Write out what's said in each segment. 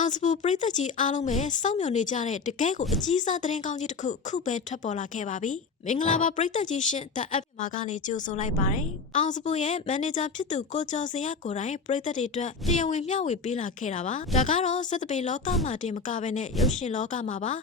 အောင်စပူပရိသတ်ကြီးအားလုံးပဲစောင့်မျှော်နေကြတဲ့တကယ်ကိုအကြီးစားသတင်းကောင်းကြီးတစ်ခုပဲထွက်ပေါ်လာခဲ့ပါပြီ။မင်္ဂလာပါပရိသတ်ကြီးရှင်The App မှာကနေကြိုဆိုလိုက်ပါတယ်။အောင်စပူရဲ့မန်နေဂျာဖြစ်သူကိုကျော်စင်ရကိုယ်တိုင်ပရိသတ်တွေအတွက်တရားဝင်မျှဝေပေးလာခဲ့တာပါ။ဒါကတော့စက်တပိန်လောကမှာတင်မကဘဲနဲ့ရုပ်ရှင်လောကမှာပါ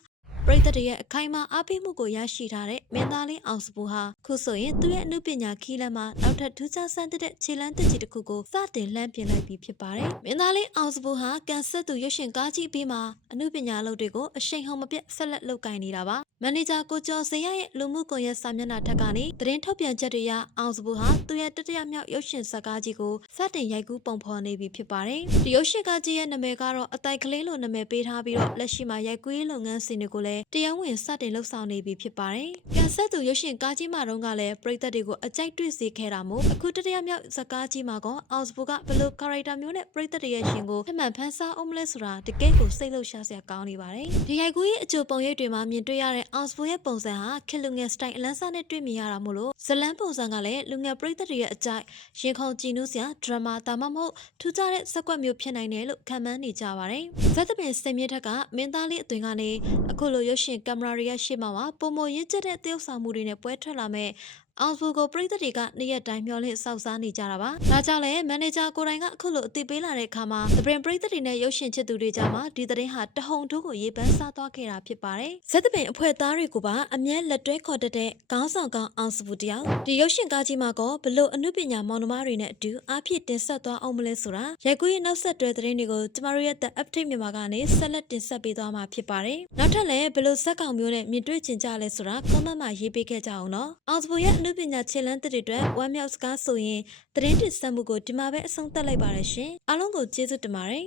ပရိသတ်ရဲ့အခိုင်အမာအားပေးမှုကိုရရှိထားတဲ့မင်းသားလေးအောင်စပူဟာခုဆိုရင်သူ့ရဲ့အမှုပညာခီးလမ်းမှာနောက်ထပ်ထူးခြားဆန်းတဲ့ခြေလမ်းတစ်ကြီးတစ်ခုကိုစတင်လှမ်းပြင်လိုက်ပြီးဖြစ်ပါတယ်။မင်းသားလေးအောင်စပူဟာကန်ဆက်သူရုပ်ရှင်ကားကြီးပြီးမှအမှုပညာလုပ်တွေကိုအရှိန်ဟုန်မပြတ်ဆက်လက်လုပ်ကိုင်နေတာပါ။မန်နေဂျာကိုကျော်စင်ရဲ့လူမှုကွန်ရက်စာမျက်နှာထက်ကနေသတင်းထုတ်ပြန်ချက်တွေရအောင်စပူဟာသူ့ရဲ့တတိယမြောက်ရုပ်ရှင်ဇာတ်ကားကြီးကိုစတင်ရိုက်ကူးပုံဖော်နေပြီဖြစ်ပါတယ်။ဒီရုပ်ရှင်ကားကြီးရဲ့နာမည်ကတော့အတိုင်ကလေးလိုနာမည်ပေးထားပြီးတော့လက်ရှိမှာရိုက်ကူးရေးလုပ်ငန်းစဉ်တွေကိုလည်းတရားဝင်စတင်လှုပ်ဆောင်နေပြီဖြစ်ပါတယ်။ကန်ဆက်သူရုပ်ရှင်ကားကြီးမှာတော့ကလည်းပရိသတ်တွေကိုအကြိုက်တွေ့စေခဲ့တာမို့အခုတတိယမြောက်ဇာတ်ကားကြီးမှာကအောင်စပူကဘယ်လိုကာရိုက်တာမျိုးနဲ့ပရိသတ်တွေရဲ့ရှင်ကိုအမှန်ဖန်ဆားအောင်မလဲဆိုတာတကယ်ကိုစိတ်လှုပ်ရှားစရာကောင်းနေပါတယ်။ဒီရိုက်ကူးရေးအကျိုးပုံရိပ်တွေမှာမြင်တွေ့ရတဲ့အောင်စပူရဲ့ပုံစံဟာခေတ်လူငယ်စတိုင်အလန်းစားနဲ့တွေ့မြင်ရတာမို့လို့ဇလန်းပုံစံကလည်းလူငယ်ပရိသတ်တွေရဲ့အကြိုက်ရင်ခုန်ကြည်နူးစရာဒရမာဒါမှမဟုတ်ထူးခြားတဲ့ဇာတ်ကွက်မျိုးဖြစ်နိုင်တယ်လို့ခန့်မှန်းနေကြပါတယ်။ဇက်သပင်စင်မြင့်ထက်ကမင်းသားလေးအသွင်ကနေအခုလိုရုပ်ရှင်ကင်မရာတွေရဲ့ရှေ့မှာပုံမရင့်ကျက်တဲ့သရုပ်ဆောင်မှုတွေနဲ့ပွဲထွက်လာမဲ့အောင်စပူကိုပရိသတ်တွေကနေ့ရက်တိုင်းမျှော်လင့်စောင့်စားနေကြတာပါ။ဒါကြောင့်လည်းမန်နေဂျာကိုယ်တိုင်ကအခုလိုအသိပေးလာတဲ့အခါမှာသပင်ပရိသတ်တွေနဲ့ရုပ်ရှင်ချစ်သူတွေကြားမှာဒီသတင်းဟာတဟုန်ထိုးကိုရေပန်းစားသွားခဲ့တာဖြစ်ပါတယ်။ဇက်သပင်အဖွဲ့သားတွေကိုပါအမျက်လက်တွဲခေါ်တတ်တဲ့ခေါင်းဆောင်ကောင်းအောင်စပူတယောက်ဒီရုပ်ရှင်ကားကြီးမှာဘလို့အမှုပညာမောင်နှမတွေနဲ့အတူအားဖြည့်တင်ဆက်သွားအောင်မလဲဆိုတာရိုက်ကူးရေးနောက်ဆက်တွဲသတင်းတွေကိုကျမတို့ရဲ့ The Update မြန်မာကနေဆက်လက်တင်ဆက်ပေးသွားမှာဖြစ်ပါတယ်။နောက်ထပ်လည်းဘလို့ဇက်ကောင်မျိုးနဲ့မြင်တွေ့ချင်ကြလဲဆိုတာ comment မှာရေးပေးခဲ့ကြအောင်နော်။အောင်စပူရဲ့အမှုပညာခြေလမ်းတစ်တွေအတွက်ဝမ်းမြောက်စကားဆိုရင်သတင်းတင်ဆက်မှုကိုဒီမှာပဲအဆုံးသတ်လိုက်ပါရရှင်အားလုံးကိုကျေးဇူးတင်ပါတယ်